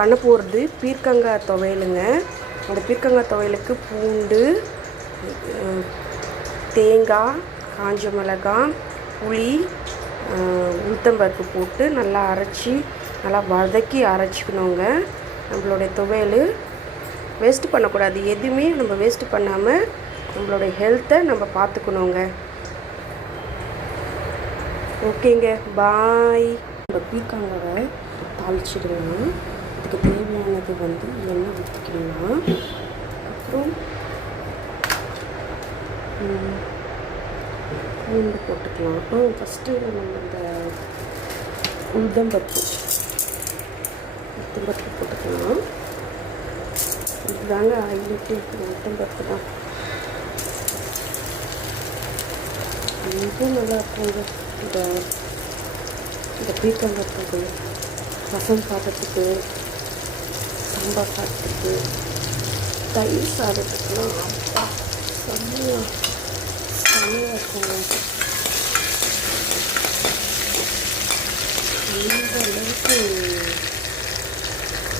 பண்ண போகிறது பீர்க்கங்காய் துவையலுங்க. அந்த பீர்க்கங்காய் துவையலுக்கு பூண்டு, தேங்காய், காஞ்ச மிளகாய், புளி, உளுத்தம்பருப்பு போட்டு நல்லா அரைச்சி நல்லா வதக்கி அரைச்சிக்கணுங்க. நம்மளுடைய துவையல் வேஸ்ட்டு பண்ணக்கூடாது. எதுவுமே நம்ம வேஸ்ட்டு பண்ணாமல் நம்மளுடைய ஹெல்த்தை நம்ம பார்த்துக்கணுங்க. ஓகேங்க, பாய். நம்ம பீர்க்கங்காவை தாளிச்சிடுங்க. இதுக்கு தேவையானது எண்ணெய் ஊற்றிக்கணும். அப்புறம் பூண்டு போட்டுக்கலாம். ஃபஸ்ட்டு நம்ம இந்த உளுத்தம்பருப்பு போட்டுக்கலாம். இதுதாங்க ஹைலைட்டே உளுத்தம்பருப்பு தான். ரொம்ப நல்லா இருக்குங்க இந்த பீர்க்கங்காய் ரசம் சாதத்துக்கு, சாம்பார் சாதத்துக்கு, தயிர் சாதத்துக்குலாம் அப்பா செம்மையாக இருக்குங்க. இந்த அளவுக்கு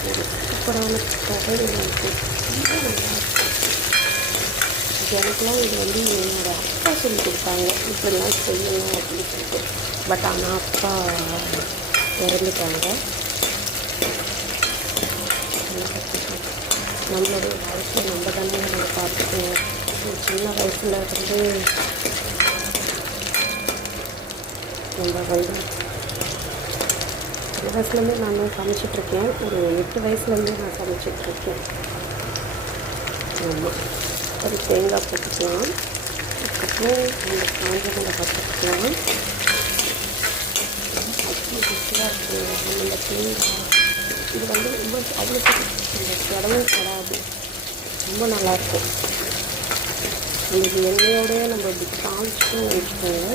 ஒரு சூப்பரான துவையல் எனக்கு ரொம்ப நல்லா இருக்கும். எனக்குலாம் இது என்னோடய அப்பா சொல்லி கொடுத்தாங்க, இப்படிலாம் செய்யணும் அப்படின்னு சொல்லிட்டு. பட் ஆனால் அப்பா இறந்துட்டாங்க. நம்மளுடைய வாழ்க்கையை நம்ம தானே நம்ம பார்த்துக்கணும். சின்ன வயசில் நம்ம சின்ன வயசுலேருந்தே நான் சமைச்சிட்ருக்கேன். ஒரு 8 வயசுலேருந்தே நான் சமைச்சிட்ருக்கேன். ஆமாம், அது தேங்காய் போட்டுக்கலாம். அதுக்கப்புறம் அந்த காஞ்ச மிளகாய் போட்டுக்கலாம். அவ்வளோ ருசியாக இருக்கும் அந்த தேங்காய். இது ரொம்ப அவ்வளோ இந்த இடமும் கிடாது, ரொம்ப நல்லாயிருக்கும். இது எண்ணெயோடய நம்ம இப்படி தாளிச்சும் வச்சுக்கோங்க.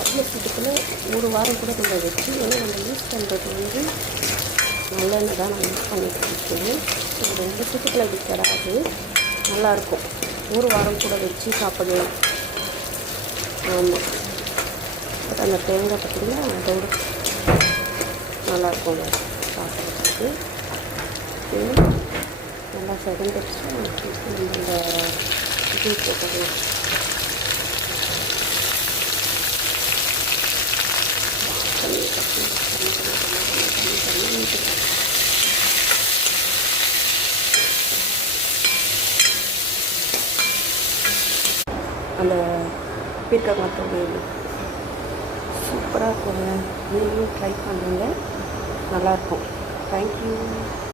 அவ்வளோ சீக்கிரத்தில் ஒரு வாரம் கூட நம்ம வச்சு, ஏன்னா நம்ம யூஸ் பண்ணுறது நல்லெண்ணெய் தான் நான் யூஸ் பண்ணிட்டு இருக்கேன். இது ரொம்ப சீக்கிரத்தில் இப்படி கிடாது, நல்லாயிருக்கும். ஒரு வாரம் கூட வச்சு சாப்பிடலாம். ஆமாம், பட் அந்த தேங்காய் பார்த்திங்கன்னா அதோடு நல்லாயிருக்கும் சாப்பிட்றதுக்கு. நல்லா செகண்டுச்சு நம்ம இந்த இது போட்டுக்கலாம். அந்த பீர்க்கங்காய் துவையல் சூப்பராக இருக்குங்க. நீங்களும் ட்ரை பண்ணுங்க, நல்லாயிருக்கும். தேங்க்யூ.